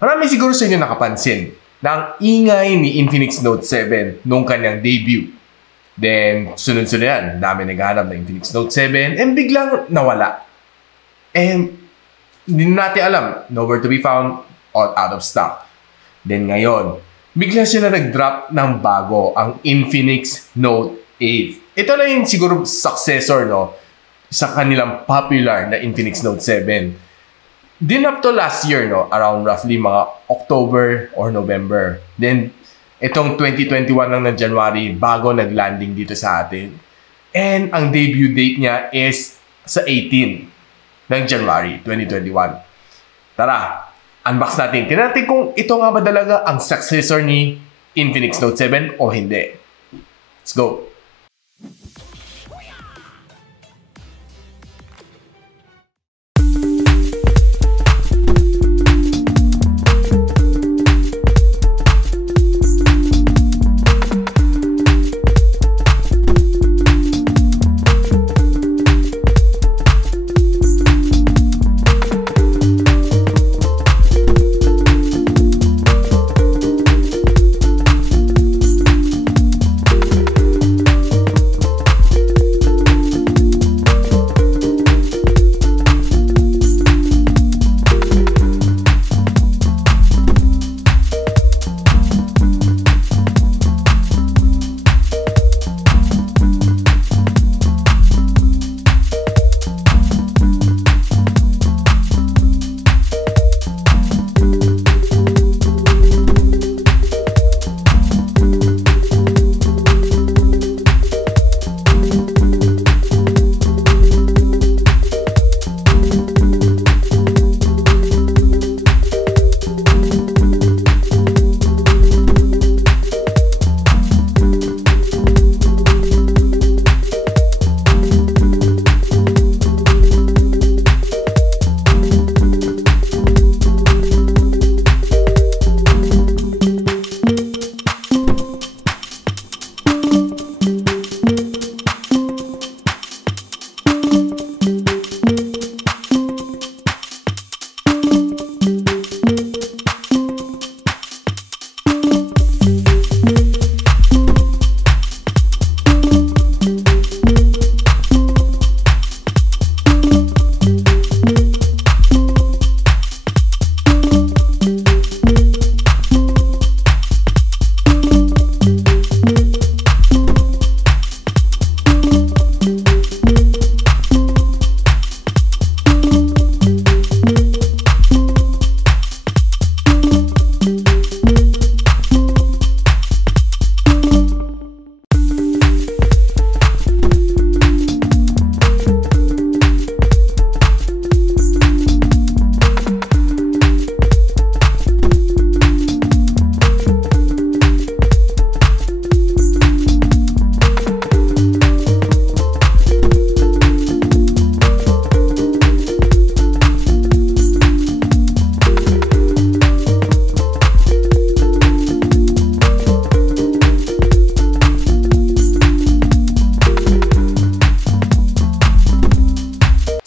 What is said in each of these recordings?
Marami siguro sa inyo nakapansin na ang ingay ni Infinix Note 7 nung kanyang debut. Then, sunod-sunod yan, dami naghahanap ng Infinix Note 7 and biglang nawala. And hindi natin alam, nowhere to be found or out of stock. Then ngayon, bigla sila nag-drop ng bago, ang Infinix Note 8. Ito na yung siguro successor, no, sa kanilang popular na Infinix Note 7. Din up to last year, no, around roughly mga October or November. Then, itong 2021 lang na January, bago nag-landing dito sa atin. And ang debut date niya is sa 18 ng January 2021. Tara, unbox natin. Tingnan natin kung ito nga ba talaga ang successor ni Infinix Note 7 o hindi. Let's go!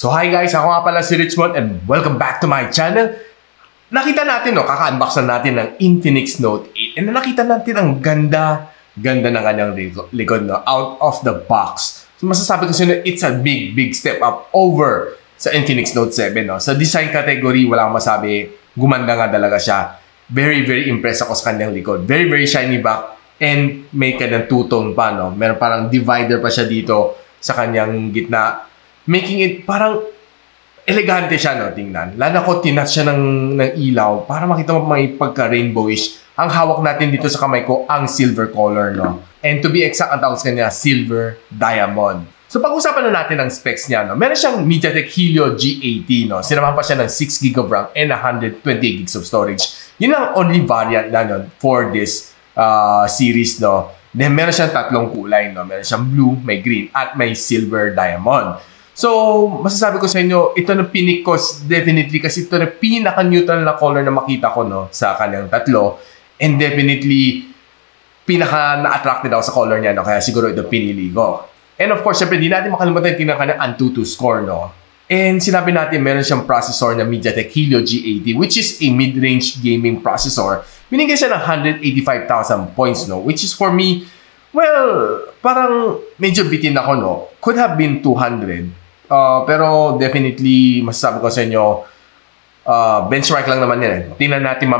So hi guys, ako nga pala si Richmond and welcome back to my channel. Nakita natin, no, kaka-unbox na natin ng Infinix Note 8 and nakita natin ang ganda ng kanyang likod, no, out of the box. So masasabi ko sa inyo, it's a big step up over sa Infinix Note 7. No? Sa design category, wala akong masabi, gumanda nga talaga siya. Very impressed ako sa kanyang likod. Very shiny back and may kanyang two-tone pa. No? Meron parang divider pa siya dito sa kanyang gitna. Making it parang elegante siya, no, tingnan. Lalo ko tinat siya ng ilaw para makita mo may pagka-rainbowish. Ang hawak natin dito sa kamay ko, ang silver color, no. And to be exact, ang tawag sa kanya, silver diamond. So pag-usapan na natin ang specs niya, no. Meron siyang MediaTek Helio G80, no. Sinamahan pa siya ng 6GB of RAM and 128GB of storage. Yun ang only variant na, no, for this series, no. Then meron siyang tatlong kulay, no. Meron siyang blue, may green, at may silver diamond. So, masasabi ko sa inyo, ito na pinik ko definitely kasi ito na pinaka-neutral na color na makita ko, no, sa kanyang tatlo. And definitely, pinaka-na-attracted ako sa color niya, no, kaya siguro ito pinili ko. And of course, syempre, di natin makalimutan yung kanyang Antutu score, no. And sinabi natin meron siyang processor na MediaTek Helio G80 which is a mid-range gaming processor. Binigyan siya ng 185,000 points, no? Which is for me, well, parang medyo bitin ako, no? Could have been 200. Pero definitely, masasabi ko sa inyo, benchmark lang naman yan. Tingnan natin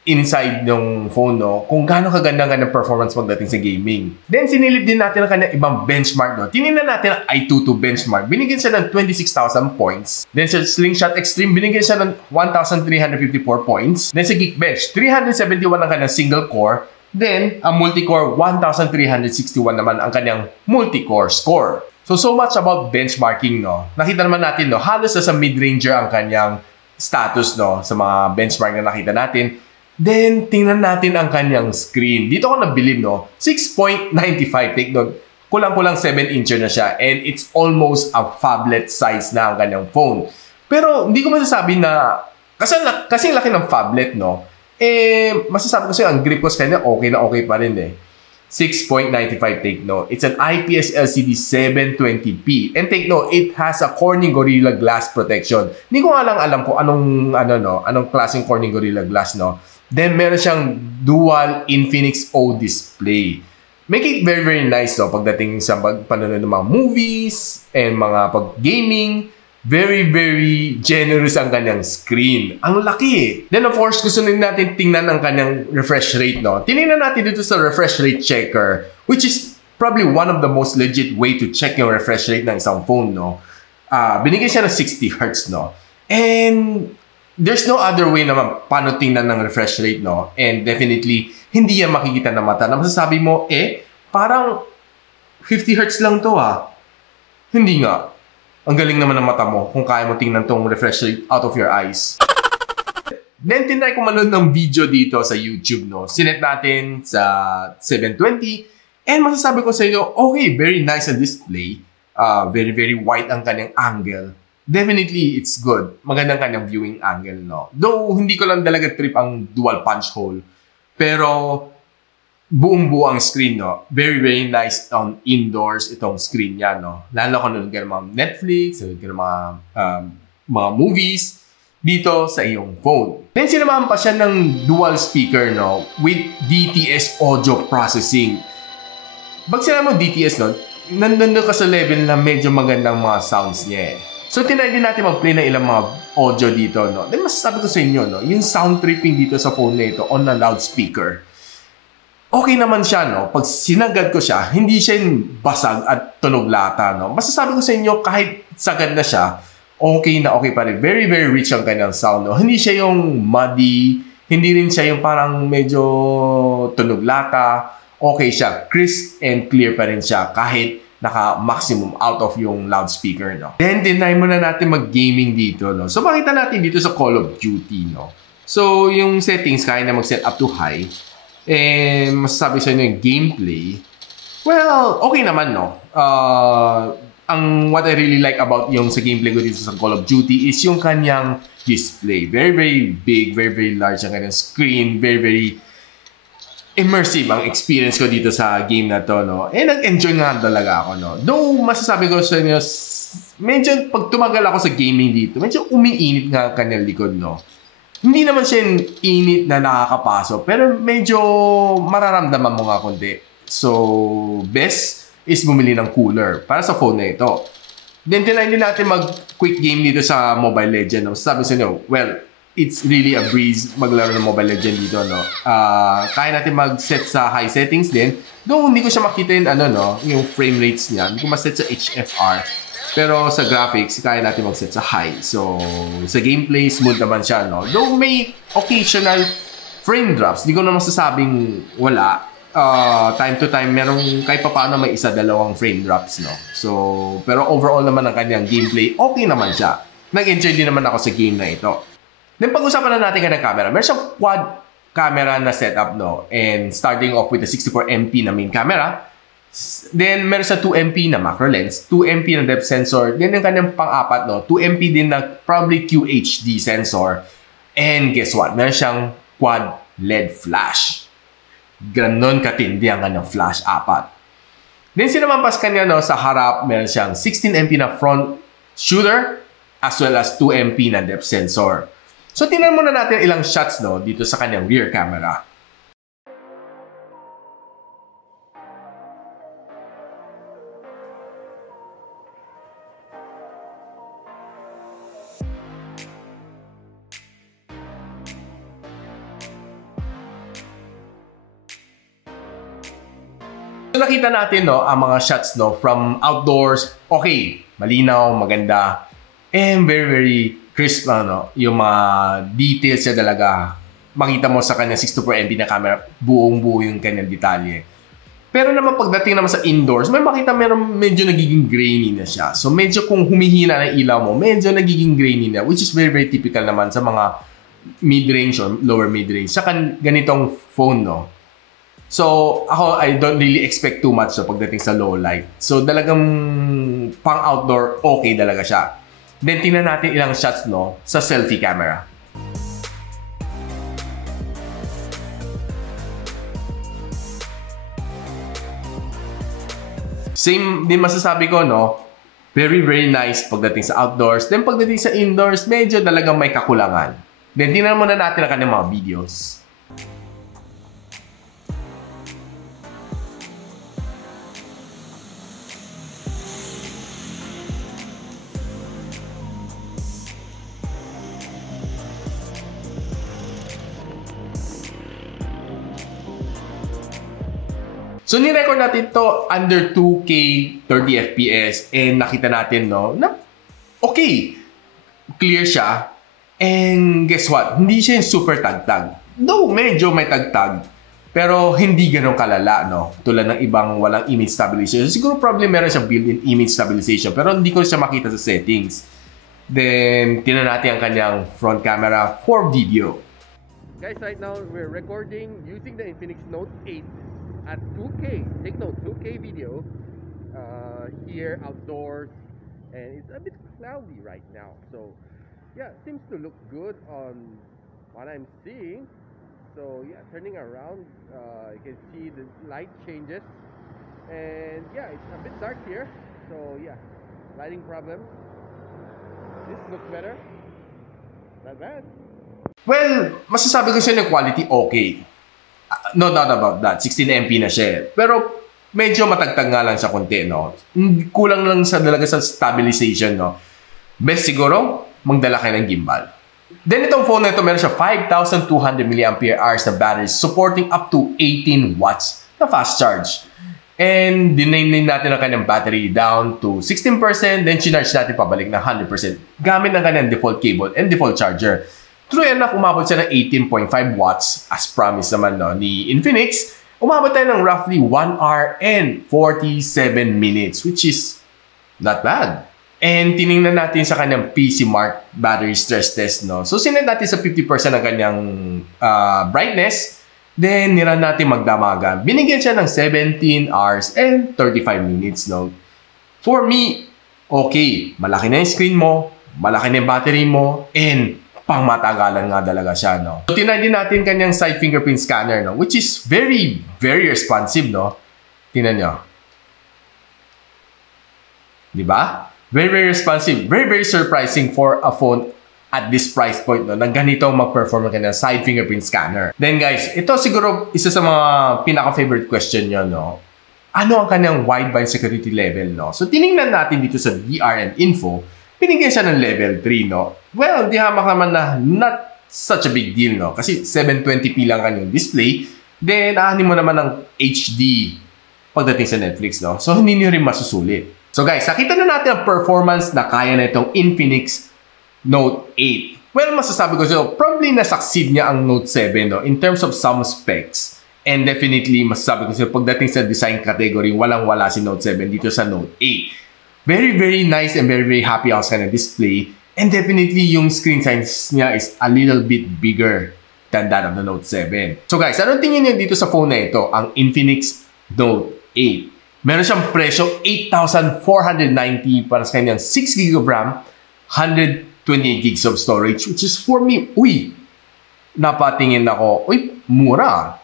inside ng phone, no? Kung gaano kaganda nga ng performance pagdating sa gaming. Then, sinilip din natin ang kanyang ibang benchmark, no? Tinignan natin ang i22 benchmark. Binigyan siya ng 26,000 points. Then, sa Slingshot Extreme, binigyan siya ng 1,354 points. Then, sa Geekbench, 371 ang kanyang single core. Then, ang multi-core, 1,361 naman ang kanyang multi-core score. So much about benchmarking, no? Nakita naman natin, no? Halos sa mid-ranger ang kanyang status, no? Sa mga benchmark na nakita natin. Then, tingnan natin ang kanyang screen. Dito ako nabilib, no? 6.95. Take note. Kulang-kulang 7-incher na siya. And it's almost a phablet size na ang kanyang phone. Pero, hindi ko masasabi na... Kasi laki ng phablet, no? Masasabi ko sa'yo, ang grip ko sa kanya, okay na okay pa rin, eh. 6.95, take note. It's an IPS LCD 720p. And take note, it has a Corning Gorilla Glass protection. Hindi ko nga lang alam kung anong klaseng Corning Gorilla Glass, no? Then, meron siyang dual Infinix O display. Make it very, very nice, no? Pagdating sa panonood ng mga movies and mga pag-gaming. Very, very generous ang kanyang screen. Ang laki, eh. Then, of course, gusto natin tingnan ang kanyang refresh rate, no? Tinignan natin dito sa refresh rate checker, which is probably one of the most legit way to check yung refresh rate ng isang phone, no? Binigyan siya ng 60 Hz, no? And there's no other way naman paano tingnan ng refresh rate, no? And definitely, hindi yan makikita ng mata. Na masasabi mo, parang 50 Hz lang to, Hindi nga. Ang galing naman ng mata mo kung kaya mo tingnan tong refresh rate out of your eyes. Then, tinry ko manood ng video dito sa YouTube, no? Sinet natin sa 720. And masasabi ko sa inyo, okay, very nice ang display. Very, very wide ang kanyang angle. Definitely, it's good. Magandang kanyang viewing angle, no? Though, hindi ko lang talaga trip ang dual punch hole. Pero, buong-buo ang screen, no? Very, very nice on indoors itong screen niya, no? Lalo kung nanonood ka ng mga Netflix, nanonood ka ng mga movies dito sa iyong phone. Then, sinamahan pa siya ng dual speaker, no? With DTS audio processing. Pag sinabi mo DTS, no? Nandun ka sa level na medyo magandang mga sounds niya, So, tinry din natin mag-play ng ilang mga audio dito, no? Then, masasabi ko sa inyo, no? Yung sound tripping dito sa phone na ito on a loudspeaker. Okay naman siya, no? Pag sinagad ko siya, hindi siya yung basag at tunog lata, no? Masasabi ko sa inyo, kahit sagad na siya, okay na okay pa rin. Very, very rich ang kanyang sound, no? Hindi siya yung muddy, hindi rin siya yung parang medyo tunog lata. Okay siya. Crisp and clear pa rin siya kahit naka-maximum out of yung loudspeaker, no? Then, tinry muna natin mag-gaming dito, no? So, makita natin dito sa Call of Duty, no? So, yung settings, kaya na mag-set up to high. And masasabi sa inyo yung gameplay, well, okay naman, no? What I really like about yung sa gameplay ko dito sa Call of Duty is yung kanyang display. Very, very big, very, very large ang kanyang screen. Very, very immersive ang experience ko dito sa game na to, no? And nag-enjoy nga talaga ako, no? Though, masasabi ko sa inyo, medyo pag tumagal ako sa gaming dito, medyo umiinit nga ang kanyang likod, no? Hindi naman siya yung init na nakakapasok, pero medyo mararamdaman mo nga konti. So, best is bumili ng cooler para sa phone na ito. Then, tinry din natin mag-quick game dito sa Mobile Legends, no? Sabi sa inyo, well, it's really a breeze maglaro ng Mobile Legends dito, no? Kaya natin mag-set sa high settings din. Though, hindi ko siya makita yung frame rates niya. Hindi ko ma-set sa HFR. Pero sa graphics, kaya natin mag-set sa high. So, sa gameplay, smooth naman siya, no? Though may occasional frame drops, di ko na masasabing wala. Time to time, merong kahit pa paano may isa-dalawang frame drops, no? So, pero overall naman ang kanyang gameplay, okay naman siya. Nag-enjoy din naman ako sa game na ito. Then, pag-usapan na natin kanyang camera. Meron siyang quad camera na setup, no? And starting off with the 64MP na main camera. Then, meron sa 2MP na macro lens, 2MP na depth sensor, then yung kanyang pang-apat, no? 2MP din na probably QHD sensor. And guess what? Meron siyang quad LED flash. Ganon katindi ang kanyang flash, apat. Then, sinamampas kanya, no? Sa harap, meron siyang 16MP na front shooter. as well as 2MP na depth sensor. So tingnan muna natin ilang shots no dito sa kanyang rear camera. So nakita natin no ang mga shots no from outdoors, okay, malinaw, maganda, and very crisp no, yung mga details niya talaga. Makita mo sa kanya 64MP na camera, buong-buo yung kanyang detalye. Pero naman pagdating naman sa indoors, may makita medyo nagiging grainy na siya. So medyo kung humihina ng ilaw mo, medyo nagiging grainy na, which is very typical naman sa mga mid-range or lower mid-range sa ganitong phone no. So, ako, I don't really expect too much so, pagdating sa low light. So, talagang pang-outdoor, okay talaga siya. Then, tingnan natin ilang shots no, sa selfie camera. Same din masasabi ko, no? Very nice pagdating sa outdoors. Then, pagdating sa indoors, medyo talagang may kakulangan. Then, tingnan muna natin ang kanyang mga videos. So, ni-record natin to under 2K 30 FPS and nakita natin, no, na okay, clear siya. And guess what? Hindi siya yung super tagtag. Though, medyo may tagtag. Pero hindi ganun kalala, no? Tulad ng ibang walang image stabilization. Siguro probably meron siyang built-in image stabilization pero hindi ko siya makita sa settings. Then, tinan natin ang kanyang front camera for video. Guys, right now, we're recording using the Infinix Note 8 at 2K, take note, 2K video here outdoors, and it's a bit cloudy right now, so yeah, seems to look good on what I'm seeing. So yeah, turning around, you can see the light changes, and yeah, it's a bit dark here, so yeah, lighting problems. This looks better, not bad. Well, masasabi ko siya ng quality okay. No doubt about that. 16MP na siya. Pero medyo matagtag nga lang siya konti, no? Kulang lang sa talaga sa stabilization, no? Best siguro, magdala kayo ng gimbal. Then itong phone na ito, meron siya 5,200 mAh na battery supporting up to 18 watts na fast charge. And dinainin natin ang kanyang battery down to 16%, then chinarge natin pabalik na 100% gamit ng kanyang default cable and default charger. True enough, umabot siya ng 18.5 watts as promised naman no, ni Infinix. Umabot tayo ng roughly 1 hour and 47 minutes, which is not bad. And tinignan natin sa kanyang PCMark battery stress test. No? So sinet natin sa 50% ang kanyang brightness. Then niran natin magdamagan. Binigyan siya ng 17 hours and 35 minutes. No? For me, okay. Malaki na yung screen mo, malaki na yung battery mo, and pang matagalan nga talaga siya, no? So, tinry din natin kanyang side fingerprint scanner, no? Which is very responsive, no? Tingnan nyo. Diba? Very responsive. Very surprising for a phone at this price point, no? Na ganito mag-perform ng kanyang side fingerprint scanner. Then, guys, ito siguro isa sa mga pinaka-favorite question nyo, no? Ano ang kanyang wideband security level, no? So, tinignan natin dito sa DRM info, pinigyan siya ng level 3, no? Well, di hamak naman na not such a big deal, no? Kasi 720p lang kanyang display. Then, aanin mo naman ng HD pagdating sa Netflix, no? So, hindi nyo rin masusulit. So, guys, nakita na natin ang performance na kaya na itong Infinix Note 8. Well, masasabi ko siya, probably na-succeed niya ang Note 7, no? In terms of some specs. And definitely, masasabi ko siya, pagdating sa design category, walang-wala si Note 7 dito sa Note 8. Very nice and very happy ako sa kanyang display. And definitely, yung screen size niya is a little bit bigger than that of the Note 7. So guys, anong tingin niyo dito sa phone na ito, ang Infinix Note 8? Meron siyang presyo 8,490 para sa kanyang 6GB of RAM, 128GB of storage, which is for me, napatingin ako, mura.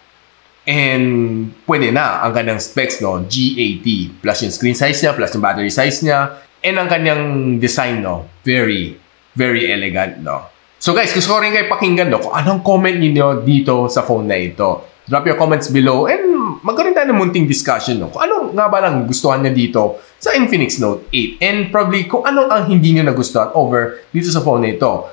And pwede na ang kanyang specs, no? G80 plus yung screen size niya, plus yung battery size niya, and ang kanyang design, no? Very very elegant, no? So guys, gusto ko rin kayo pakinggan, no, kung anong comment niyo dito sa phone na ito. Drop your comments below and magkaroon tayo ng munting discussion, no? Kung ano nga ba lang gustuhan niya dito sa Infinix Note 8 and probably kung ano ang hindi niyo nagustuhan over dito sa phone na ito.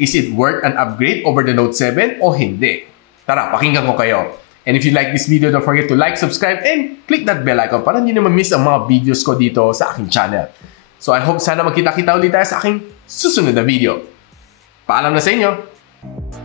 Is it worth an upgrade over the Note 7 o hindi? Tara, pakinggan ko kayo. And if you like this video, don't forget to like, subscribe, and click that bell icon para hindi nyo ma-miss ang mga videos ko dito sa aking channel. So I hope sana magkita-kita ulit tayo sa aking susunod na video. Paalam na sa inyo!